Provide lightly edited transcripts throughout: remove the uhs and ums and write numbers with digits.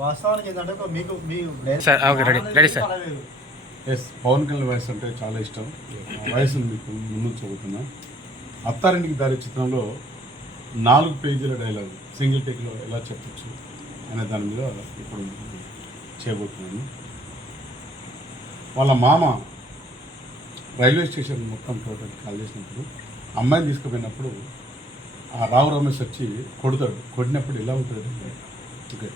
వాస్తవానికి ఏంటంటే మీకు మీ ఎస్ పవన్ కళ్యాణ్ వయసు అంటే చాలా ఇష్టం. వయసును మీకు ముందు చదువుతున్నా. అత్తారింటికి దారి చిత్రంలో 4 పేజీల డైలాగ్ సింగిల్ టేక్లో ఎలా చెప్పచ్చు అనే దాని మీద ఇప్పుడు చేయబోతున్నాను. వాళ్ళ మామ రైల్వే స్టేషన్ మొత్తం టోటల్ కాల్ చేసినప్పుడు అమ్మాయిని తీసుకుపోయినప్పుడు ఆ రావు రమేష్ వచ్చి కొడతాడు. కొట్టినప్పుడు ఎలా ఉంటుంది ఓకే,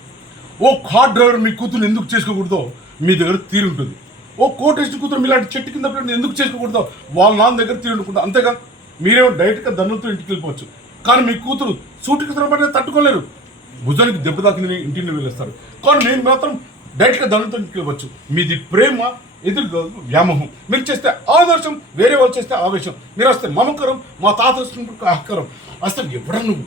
ఓ కార్ డ్రైవర్ మీ కూతురు ఎందుకు చేసుకోకూడదో మీ దగ్గర తీరుంటుంది. ఓ కోటేశ్వర కూతురు మీలాంటి చెట్టు కింద ఎందుకు చేసుకోకూడదో వాళ్ళ నాన్న దగ్గర తీరుంటుంది. అంతేగా మీరేమో డైరెక్ట్గా దండంతో ఇంటికి వెళ్ళిపోవచ్చు. కానీ మీ కూతురు సూటికి తినబడిన తట్టుకోలేరు. భుజానికి దెబ్బ తాకిందని ఇంటిని వెళ్ళేస్తారు. కానీ నేను మాత్రం డైరెక్ట్గా దండంతో ఇంటికి వెళ్ళవచ్చు. మీది ప్రేమ ఎదురు వ్యామోహం. మీరు చేస్తే ఆదర్శం, వేరే వాళ్ళు చేస్తే ఆవేశం. మీరు వస్తే మమకరం, మా తాత వస్తున్నప్పుడు అహకరం. అసలు ఎవడ నువ్వు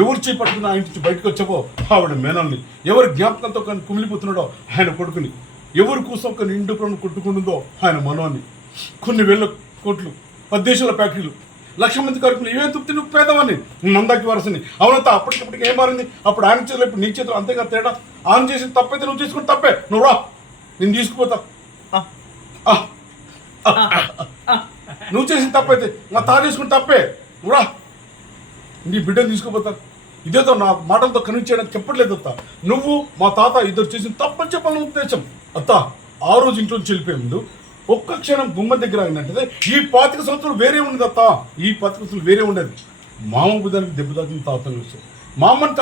ఎవరు చేపట్టుకుని ఆయన నుంచి బయటకు వచ్చావో ఆవిడ మేనల్ని, ఎవరి జ్ఞాపకంతో కానీ కుమిలిపోతున్నాడో ఆయన కొడుకుని, ఎవరి కోసం ఒక నిండు ప్రాణం కొట్టుకుంటుందో ఆయన మనోని. కొన్ని వేల కోట్లు, 10 దేశాల ఫ్యాక్టరీలు, 1,00,000 మంది కార్మికులు, ఇవే తృప్తి నువ్వు పేదవాన్ని, మందాకి వారసుని. అవునంతా అప్పటికప్పటికి ఏం మారింది? అప్పుడు ఆయన చేతులు ఇప్పుడు నీ చేతులు. అంతేగా తేడా. ఆయన చేసిన తప్పైతే నువ్వు చేసుకుని తప్పే. నువ్వు రా, నేను తీసుకుపోతా. నువ్వు చేసిన తప్పైతే నా తా చేసుకుని తప్పే. నువ్వు రా, నీ బిడ్డను తీసుకుపోతా. ఇదేతో నా మాటలతో కన్విన్స్ చేయడానికి చెప్పట్లేదు అత్త. నువ్వు మా తాత ఇద్దరు చేసిన తప్పని చెప్పాలని ఉద్దేశం అత్త. ఆ రోజు ఇంట్లో వెళ్ళిపోయే ముందు ఒక్క క్షణం గుమ్మ దగ్గర ఆగినట్టే ఈ 25 సంవత్సరాలు వేరే ఉండదు అత్త. ఈ 25 సంవత్సరాలు వేరే ఉండదు. మామ బుధానికి దెబ్బ తాకిన తాతను వచ్చాయి. మా అమ్మని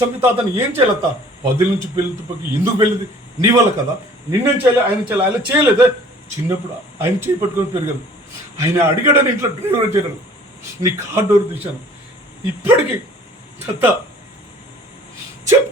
చంపి తాతని ఏం చేయాలత్త? 10 నుంచి పెళ్లి తుప్పకి ఎందుకు వెళ్ళింది? నీ వల్ల కదా. నిన్నేం చేయాలి, ఆయన చేయాలి. ఆయన చేయలేదే. చిన్నప్పుడు ఆయన చేయి పట్టుకొని పెరిగాను. ఆయన అడిగాడని ఇంట్లో డ్రైవర్ చేయను. నీ కార్ డోర్ తీశాను. ఇప్పటికీ అత్త చెప్పు,